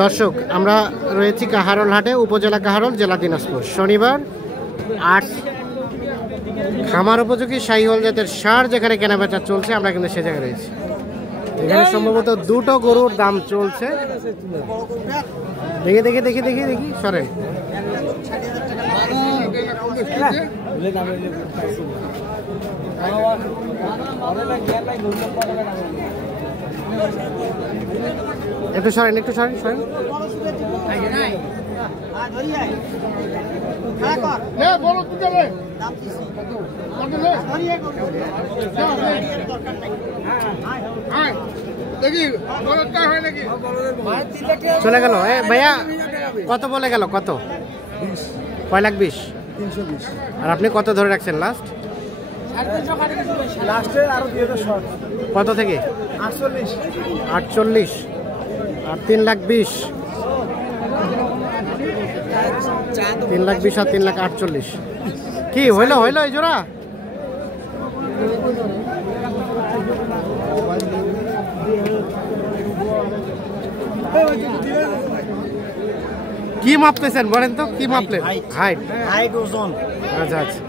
দর্শক আমরা রয়েছি কাহারোল হাটে, উপজেলা কাহারোল, জেলা দিনাজপুর। শনিবার ৮ খামার উপযোগী শাহিওয়াল জাতের ষাঁড় যেখানে কেনাবেচা চলছে, আমরা কিন্তু সে জায়গায় রয়েছি। এখানে সম্ভবত দুটো গরুর দাম চলছে। দেখি দেখি দেখি দেখি দেখি সরেন। একটু সরেন, একটু সরেন সরেন। চলে গেল ভাইয়া, কত বলে গেল? কত? 6 লাখ 20। আর আপনি কত ধরে রাখছেন লাস্ট? কত থেকে? 48। আর 3 লাখ 20। 3 লাখ 20 আর 3 লাখ 48। কি হইলো হইলো এই জোড়া? কি মাপতেছেন বলেন তো, কি মাপলেন? হাইট, হাইট, ওজন। আচ্ছা আচ্ছা।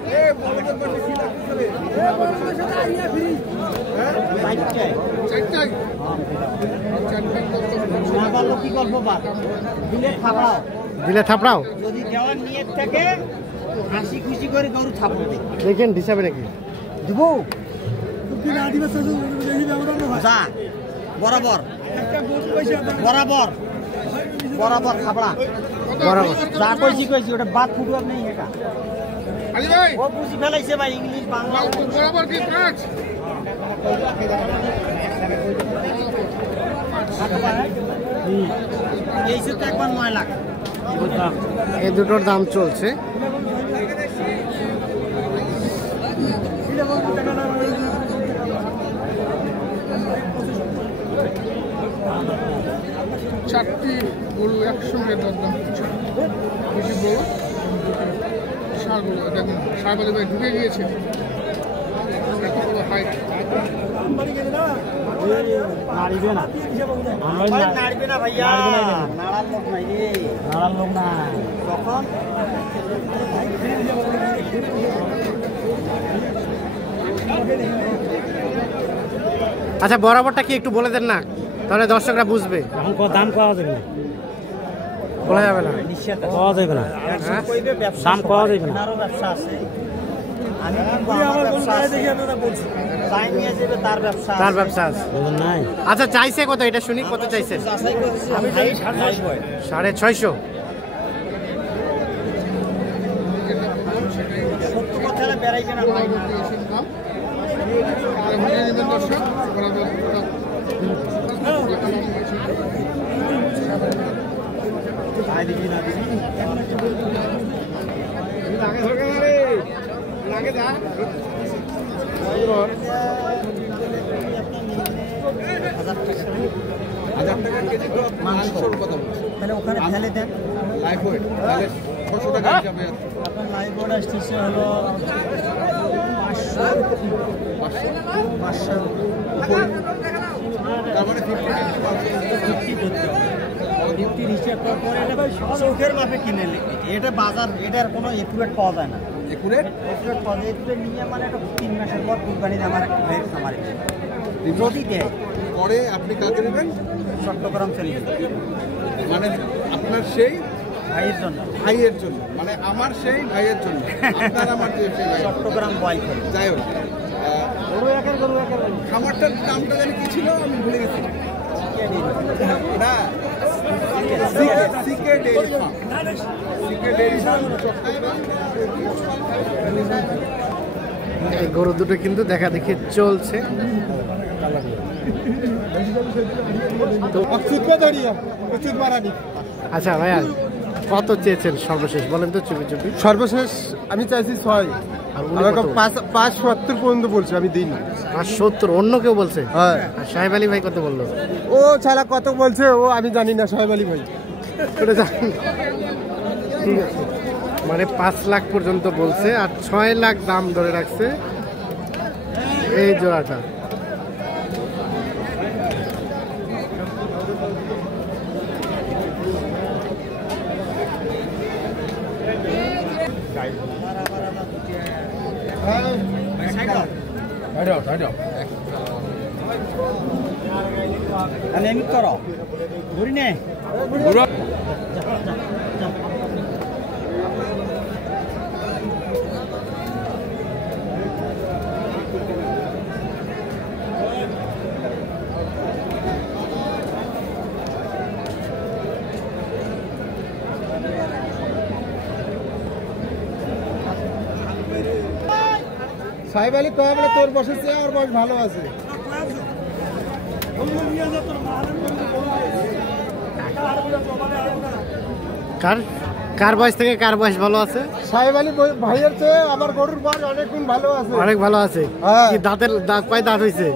দিলে থাপড়াও যদি দেওয়ার নিয়ত থাকে, হাসি খুশি করে গরু থাপড়াবে। দেখেন হিসাবে নাকি দিব যা বরাবর বরাবর বরাবর থাপড়া বরাবর যা কইছি কইছি, ওটা বাদ ফুটু আপনি এটা ও বুঝি ফেলাইছে ভাই, ইংলিশ বাংলা বরাবর কি কাজ। এই সে একবার 9 লাখ। এই দুটোর দাম চলছে। চারটি গরু একসঙ্গে দরদাম হচ্ছে। বেশি গরু ষাঁড়গুলো দেখুন, ষাঁড়বাদে ভাই ঢুকে গিয়েছে। এত বড় হাইট। নাড়িবে না ভাইয়া, নাড়ার লোক নাই রে, নাড়ার লোক না। তখন আচ্ছা বরাবরটা কি একটু বলে দেন না, তাহলে দর্শকরা বুঝবে। এখন দাম পাওয়া যাবে না, বলা যাবে না, পাওয়া যাবে না, দাম পাওয়া যাবে না। ব্যবসা আছে, তার ব্যবসা আছে। আচ্ছা চাইছে কত এটা শুনি, কত চাইছে? 650। তাহলে ওখানে ফেলে দেন। লাইভ ওয়েট তাহলে 600 টাকা হিসাবে আপনার লাইভ ওয়েট আসছে হলো 500 তার মানে 50 হিসাব করে এটা চোখের মাপে কিনে লিখি। এটা বাজার, এটার কোনো একুরেট পাওয়া যায় না। একুরেট পাওয়া যায়, একুরেট নিয়ে মানে একটা 3 মাসের পর কুরবানিতে আমার একটা ভাইয়ের খামারে যদি দেয় পরে আপনি কাকে দেবেন? চট্টগ্রাম চলে যাবেন। মানে আপনার সেই ভাইয়ের জন্য, মানে আমার সেই ভাইয়ের জন্য, আপনার আমার চট্টগ্রাম বয় করে। যাই হোক, খামারটার দামটা জানি কি ছিল আমি ভুলে গেছি। না, CK dairy farm, CK dairy farm Chattogram. এই গরু দুটো কিন্তু দেখা দেখি চলছে। আচ্ছা ভাইয়া কত চেয়েছেন সর্বশেষ বলেন তো, চুপি চুপি? সর্বশেষ আমি চাইছি 6, আমাকে 570 পর্যন্ত বলছে, আমি দিইনি। 570 অন্য কেউ বলছে? হ্যাঁ। আর সাহেব আলী ভাই কত বললো? ও ছাড়া কত বলছে ও আমি জানি না, সাহেব আলী ভাই। ঠিক আছে, মানে 5 লাখ পর্যন্ত বলছে আর 6 লাখ দাম ধরে রাখছে এই জোড়াটা। এমনি করো ধরি নে সাহেব আলী কয় বলে তোর বসেছে আর বয়স ভালো আছে। কার কার বয়স থেকে কার বয়স ভালো আছে? সাহেব আলী ভাইয়ের চেয়ে আমার গরুর বয়স অনেক গুণ ভালো আছে। অনেক ভালো আছে। হ্যাঁ। কি দাঁতের কয় দাঁত হয়েছে?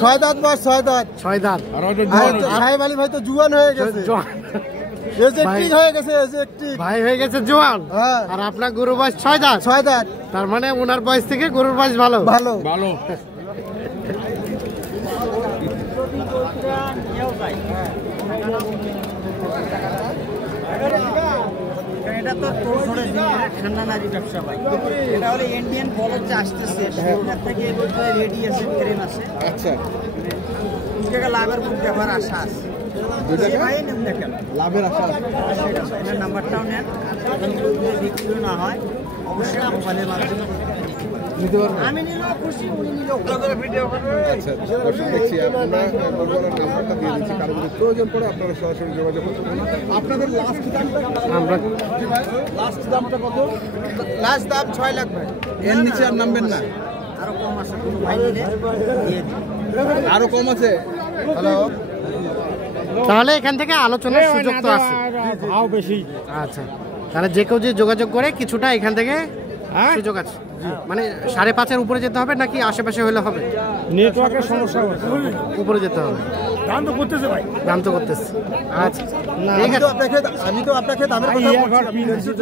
6 দাঁত বয়স, 6 দাঁত। 6 দাঁত। সাহেব আলী ভাই তো জুয়ান হয়ে গেছে, এজেক্টিক হয়ে গেছে, এজেক্টিক ভাই হয়ে গেছে জোয়ান। হ্যাঁ। আর আপনার গরুর বয়স 6 দাঁত। 6 দাঁত তার মানে ওনার বয়স থেকে গরুর বয়স ভালো। ভালো। এটা তো তোড়জোড়ে ঠান্ডা নারী ব্যবসা ভাই। এটা হলো ইন্ডিয়ান বলদ যে আসতেছে সেটার থেকে রেডি আছে, ট্রেন আছে। আচ্ছা, জায়গা লাভের খুব ব্যাপার আশা আছে। ভাই নেন দেখেন লাভের আশা আছে। সেটা এটার নাম্বারটাও নেন, বিক্রি না হয় অবশ্যই মোবাইলের মাধ্যমে নিতে পারবো। আমি নিলেও খুশি, উনি নিলেও ভিডিও আচ্ছা, দর্শক দেখছি আমরা গরুওয়ালার নাম্বারটা দিয়ে দিচ্ছি, কারো যদি প্রয়োজন পড়ে আপনারা সরাসরি যোগাযোগ করতে পারেন। আপনাদের লাস্ট দামটা আমরা লাস্ট দামটা কত? লাস্ট দাম 6 লাখ ভাই, এর নিচে আর নামবেন না। আরো কম আছে, কোনো ভাই নিলে দিয়ে দিন। আরো কম আছে। হ্যালো, তাহলে এখান থেকে আলোচনার সুযোগ তো আছে। ভাও বেশি। আচ্ছা, তাহলে যে কেউ যে যোগাযোগ করে কিছুটা এখান থেকে সুযোগ আছে। মানে 5.5-এর উপরে যেতে হবে নাকি আশেপাশে হলে হবে? নেটওয়ার্কের সমস্যা হচ্ছে, উপরে যেতে হবে। দাম তো করতেছে ভাই। দাম তো করতেছে। আচ্ছা, ঠিক আছে। আমি তো আপনাকে দামের কথা বলছি।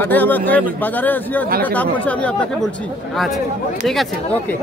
হাটে আমাকে বাজারে এসে যেটা দাম বলছে আমি আপনাকে বলছি। আচ্ছা, ঠিক আছে, ওকে।